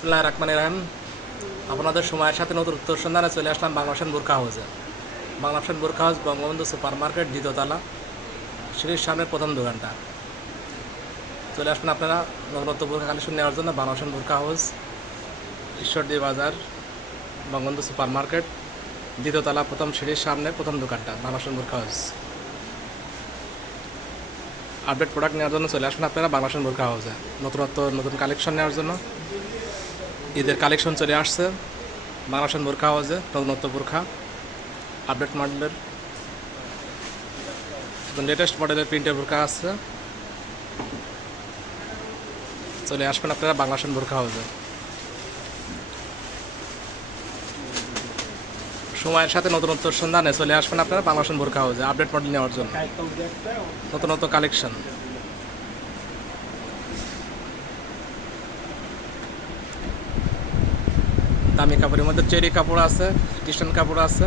বিসমিল্লাহির রহমানির রহিম। আপনাদের সময়ের সাথে নতুন উত্তর সন্ধানে চলে আসলাম বাংলাদেশ বোরকা হাউসে। বাংলাদেশ বোরকা হাউস বঙ্গবন্ধু সুপার মার্কেট, দ্বিতীয়তলা, সিঁড়ির সামনের প্রথম দোকানটা। চলে আসবেন আপনারা নতুনত্ব বোরকা কালেকশন নেওয়ার জন্য বাংলাদেশ বোরকা হাউস, ঈশ্বরদী বাজার, বঙ্গবন্ধু সুপার মার্কেট, দ্বিতীয়তলা, প্রথম সিঁড়ির সামনে প্রথম দোকানটা, বাংলাদেশ বোরকা হাউস। আপডেট প্রোডাক্ট নেওয়ার জন্য চলে আসবেন আপনারা বাংলাদেশ বোরকা হাউসে। নতুন কালেকশন নেওয়ার জন্য ঈদের কালেকশন চলে আসছে বাংলাদেশ বোরকা হাউসে। নতুনত্ব বোরকা, আপডেট মডেলের, লেটেস্ট মডেলের প্রিন্টের বোরকা আসছে। চলে আসবেন আপনারা বাংলাদেশ বোরকা হাউসে। সময়ের সাথে নতুনত্ব সন্ধানে চলে আসবেন আপনারা বাংলাদেশ বোরকা হাউসে আপডেট মডেল নেওয়ার জন্য নতুনত্ব কালেকশন। দামি কাপড়ের মধ্যে চেরি কাপড় আছে, খ্রিস্টান কাপড় আছে,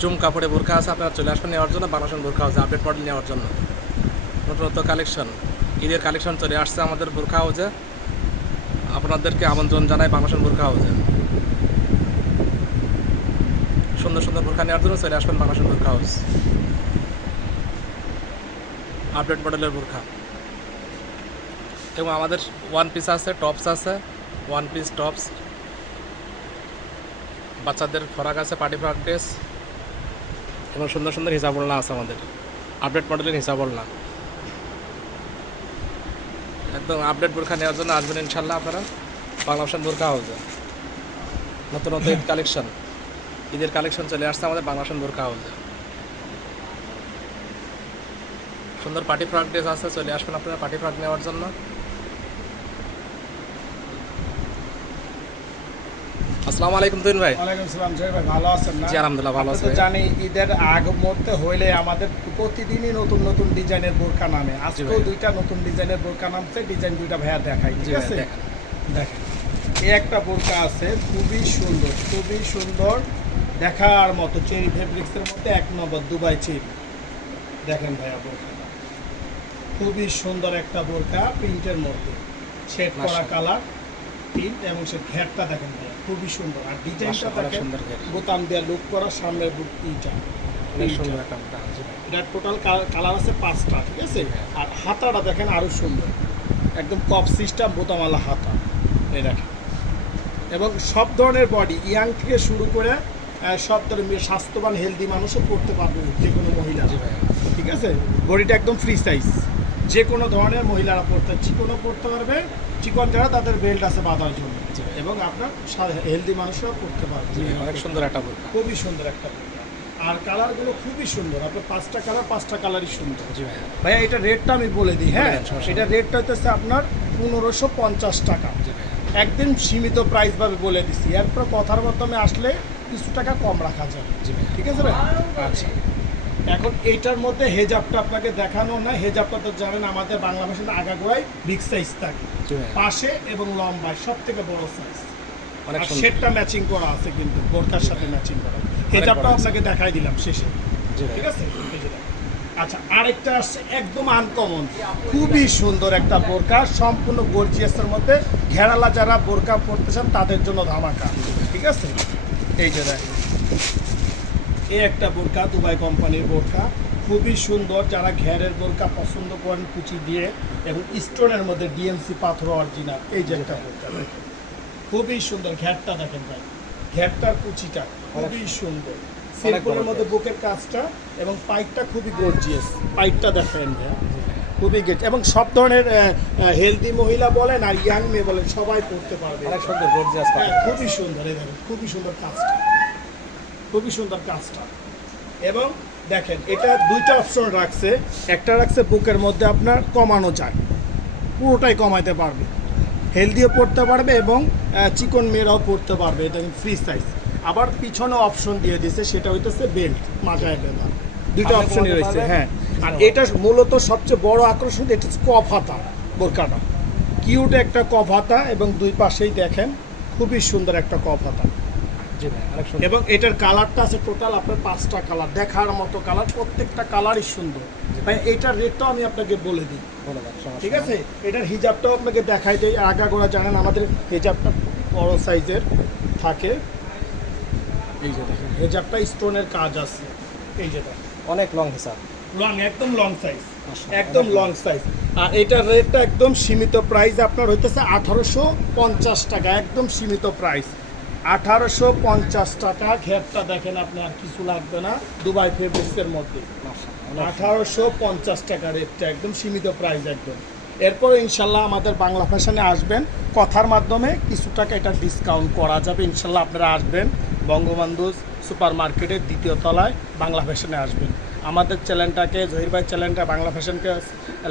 চুম কাপড়ে বোরকা আছে। আপনারা চলে আসবেন নেওয়ার জন্য বাংলাদেশ বোরকা হাউসে আপডেট মডেল নেওয়ার জন্য নতুনত্ব কালেকশন। ঈদের কালেকশন চলে আসছে আমাদের বোরকা হাউসে। আপনাদেরকে আমন্ত্রণ জানাই বাংলাদেশ বোরকা হাউসে। সুন্দর সুন্দর বোরকা নেওয়ার জন্য চলে আসবেন বাংলাদেশ বোরকা হাউস। আপডেট মডেলের বোরকা এবং আমাদের ওয়ান পিস আছে, টপস আছে, ওয়ান পিস টপস, বাচ্চাদের ফরাক আছে, পার্টি ফ্রক ড্রেস এবং সুন্দর সুন্দর হিসাবওলনা আছে আমাদের আপডেট মডেলের হিসাবওলনা। একদম আপডেট বোরকা নেওয়ার জন্য আসবেন ইনশাল্লাহ আপনারা বাংলাদেশ বোরকা হাউসে। নতুন নতুন কালেকশন, ঈদের কালেকশন চলে আসছে আমাদের বাংলাদেশ বোরকা হাউসে। সুন্দর পার্টি ফ্রক ড্রেস আছে, চলে আসবেন আপনারা পার্টি ফ্রক নেওয়ার জন্য। আসসালামু আলাইকুম তুহিন ভাই। ওয়ালাইকুম সালাম জয় ভাই, ভালো আছেন না? জি আলহামদুলিল্লাহ ভালো আছি। জানি ঈদের আগ মুহূর্তে হইলে আমাদের প্রতিদিনই নতুন নতুন ডিজাইনের বোরকা নামে। আজকেও দুইটা নতুন ডিজাইনের বোরকা নামছে, ডিজাইন দুইটা ভাইয়া দেখাই, ঠিক আছে? দেখেন এই একটা বোরকা আছে, খুবই সুন্দর দেখার মতো, চেরি ফেব্রিক্সের মধ্যে 1 নম্বর দুবাই চেরি। দেখেন ভাইয়া বোরকাটা খুবই সুন্দর একটা বোরকা, প্রিন্টের মধ্যে শেড করা কালার প্রিন্ট এবং সে ঘেরটা দেখেন ভাইয়া খুবই সুন্দর। আর ডিজাইনটা দেখেন, বোতাম দেওয়া লুক করা, সামনের বুকটা এটা টোটাল কালার আছে 5টা, ঠিক আছে? আর হাতাটা দেখেন আরো সুন্দর, একদম কপ সিস্টেম বোতামওয়ালা হাতা, এই দেখেন। এবং সব ধরনের বডি, ইয়াং থেকে শুরু করে সব ধরনের স্বাস্থ্যবান হেলদি মানুষও পড়তে পারবে, যে কোনো মহিলা, ঠিক আছে? বডিটা একদম ফ্রি সাইজ, যে কোনো ধরনের মহিলারা চিকনও পড়তে পারবে, চিকন যারা তাদের বেল্ট আছে বাঁধার জন্য, এবং আপনার হেলদি মানুষরাও পড়তে পারবে। অনেক সুন্দর একটা বোরকা, খুবই সুন্দর একটা বোরকা। আর কালারগুলো খুবই সুন্দর, আপনার 5টা কালারই সুন্দর। জি ভাইয়া। ভাইয়া এটা রেটটা আমি বলে দিই, হ্যাঁ? এটা রেটটা হচ্ছে আপনার 1550 টাকা, একদিন সীমিত প্রাইস ভাবে বলে দিচ্ছি। এরপর কথার মাধ্যমে আসলে কিছু টাকা কম রাখা যাবে, ঠিক আছে ভাই? আচ্ছা, এখন এইটার মধ্যে হেজাবটা আপনাকে দেখানো না। হেজাবটা তো জানেন আমাদের বাংলা ভাষাতে আগাগোড়ায় বিগ সাইজ থাকে, পাশে এবং লম্বায় সব থেকে বড় সাইজ। আর শেডটা ম্যাচিং করা আছে, কিন্তু বোরকার সাথে ম্যাচিং করা। হেজাবটা আপনাকে দেখাই দিলাম শেষে, ঠিক আছে? আচ্ছা, আরেকটা আসছে একদম আনকমন, খুবই সুন্দর একটা বোরকা, সম্পূর্ণ গর্জিয়াসের মধ্যে। ঘেরালা যারা বোরকা পরতে চান তাদের জন্য ধামাকা, ঠিক আছে? এই যে দেখেন, এই একটা বোরকা, দুবাই কোম্পানির বোরকা, খুবই সুন্দর। যারা ঘেরের বোরকা পছন্দ করেন কুচি দিয়ে এবং স্টোনের মধ্যে ডিএমসি পাথর অরিজিনাল, এই যে একটা বোরকা দেখেন, খুবই সুন্দর। ঘেরটা দেখেন ভাই, ঘেরটার কুচিটা খুবই সুন্দর, সিম্পলের মধ্যে বুকের কাজটা এবং পাইপটা খুবই গর্জিয়াস। পাইপটা দেখেন ভাই, খুবই গেট, এবং সব ধরনের হেলদি মহিলা বলেন আর ইয়াং মেয়ে বলেন সবাই পড়তে পারবে। খুবই সুন্দর, এই দেখেন খুবই সুন্দর কাজটা, খুবই সুন্দর কাজটা। এবং দেখেন এটা দুইটা অপশন রাখছে, একটা রাখছে বুকের মধ্যে আপনার কমানো যায়, পুরোটাই কমাইতে পারবে, হেলদিও পড়তে পারবে এবং চিকন মেয়েরাও পড়তে পারবে, এটা ফ্রি সাইজ। আবার পিছনে অপশন দিয়ে দিয়েছে, সেটা হইতেছে বেল্ট, মাথায় বেঁধা, দুইটা অপশনই রয়েছে, হ্যাঁ। আর এটা মূলত সবচেয়ে বড় আকর্ষণ, এটা হচ্ছে কফ হাতা বোরকাটা, কিউট একটা কফ হাতা, এবং দুই পাশেই দেখেন খুবই সুন্দর একটা কফ হাতা, জি ভাই অনেক সুন্দর। এবং এটার কালারটা আছে টোটাল আপনার 5টা কালার, দেখার মতো কালার, প্রত্যেকটা কালারই সুন্দর। ভাই এটার রেটটাও আমি আপনাকে বলে দিই, বলে দেন, সমস্যা ঠিক নেই। আছে? এটার হিজাবটাও আপনাকে দেখাই দেয়। আগাগোড়া জানেন আমাদের হিজাবটা বড় সাইজের থাকে। এই যে দেখেন হিজাবটা স্টোনের কাজ আছে, এই যে দেখেন অনেক লং হিসাব। লং, একদম লং সাইজ, মাশাআল্লাহ, একদম অনেক লং সাইজ। আর এটার রেটটা একদম সীমিত প্রাইস আপনার হইতেছে 1850 টাকা, একদম সীমিত প্রাইস 1850 টাকা। ঘেরটা দেখেন আপনি, আর কিছু লাগবে না, দুবাই ফেব্রিক্সের মধ্যে মাশাআল্লাহ, অনেক 1850 টাকা রেটটা, একদম সীমিত প্রাইস একদম। এরপরে ইনশাল্লাহ আমাদের বাংলা ফ্যাশনে আসবেন, কথার মাধ্যমে কিছু টাকা এটা ডিসকাউন্ট করা যাবে ইনশাল্লাহ। আপনারা আসবেন বঙ্গবন্ধু সুপার মার্কেটের 2য় তলায় বাংলা ফ্যাশনে আসবেন। আমাদের চ্যানেলটাকে, জহির ভাই চ্যানেলটা বাংলা ফ্যাশনকে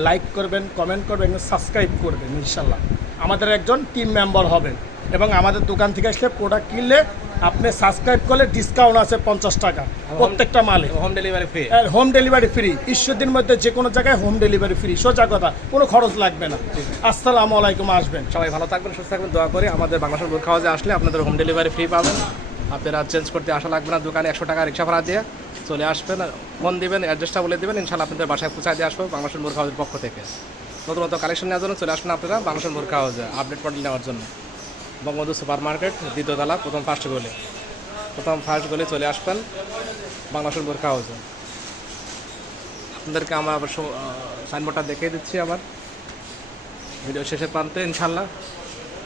লাইক করবেন, কমেন্ট করবেন, সাবস্ক্রাইব করবেন ইনশাল্লাহ। আমাদের একজন টিম মেম্বার হবেন এবং আমাদের দোকান থেকে আসলে প্রোডাক্ট কিনলে আপনি সাবস্ক্রাইব করলে ডিসকাউন্ট আছে 50 টাকা প্রত্যেকটা মালে। Home delivery free. আর হোম ডেলিভারি ফ্রি, 20 দিন মধ্যে যে কোনো জায়গায় হোম ডেলিভারি ফ্রি, সোজা কথা, কোনো খরচ লাগবে না। আসসালামু আলাইকুম, আসবেন। সবাই ভালো থাকবেন, সুস্থ থাকবেন, দোয়া করি। আমাদের বাংলাদেশের বোরখা হাউসে আসলে আপনাদের হোম ডেলিভারি ফ্রি পাবেন। আপনারা চেঞ্জ করতে আসা লাগবে না, দোকানে 100 টাকা রিক্সা ভাড়া দিয়ে চলে আসবেন, ফোন দিবেন, অ্যাড্রেসটা বলে দিবেন, ইনশাল্লাহ আপনাদের বাসায় পৌঁছায় দিয়ে আসবো বাংলাদেশের বোরখা হাউসের পক্ষ থেকে। নতুন নতুন কালেকশন নেওয়ার জন্য চলে আসবেন আপনারা বাংলাদেশের বোরখা হাউসে আপডেট মডেল নেওয়ার জন্য। বঙ্গবন্ধু সুপার মার্কেট 2য় তলা, প্রথম ফার্স্ট গলি চলে আসবেন বাংলাদেশের বোরখা হাউসে। আপনাদেরকে আমরা আবার সাইনবোর্ডটা দেখিয়ে দিচ্ছি আবার ভিডিও শেষের প্রান্তে ইনশাল্লাহ।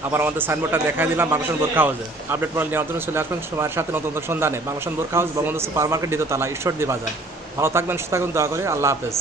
আবার আমাদের সাইনবোর্ডটা দেখাই দিলাম বাংলাদেশের বোরখা হাউসে। আপডেট মডেল নেওয়ার জন্য চলে আসবেন সময়ের সাথে নতুন নতুন সন্ধানে বাংলাদেশের বোরখা হাউস, বঙ্গবন্ধু সুপার মার্কেট, 2য় তলা, ঈশ্বরদী বাজার। ভালো থাকবেন, সুস্থ থাকবেন, দোয়া করি। আল্লাহ হাফেজ।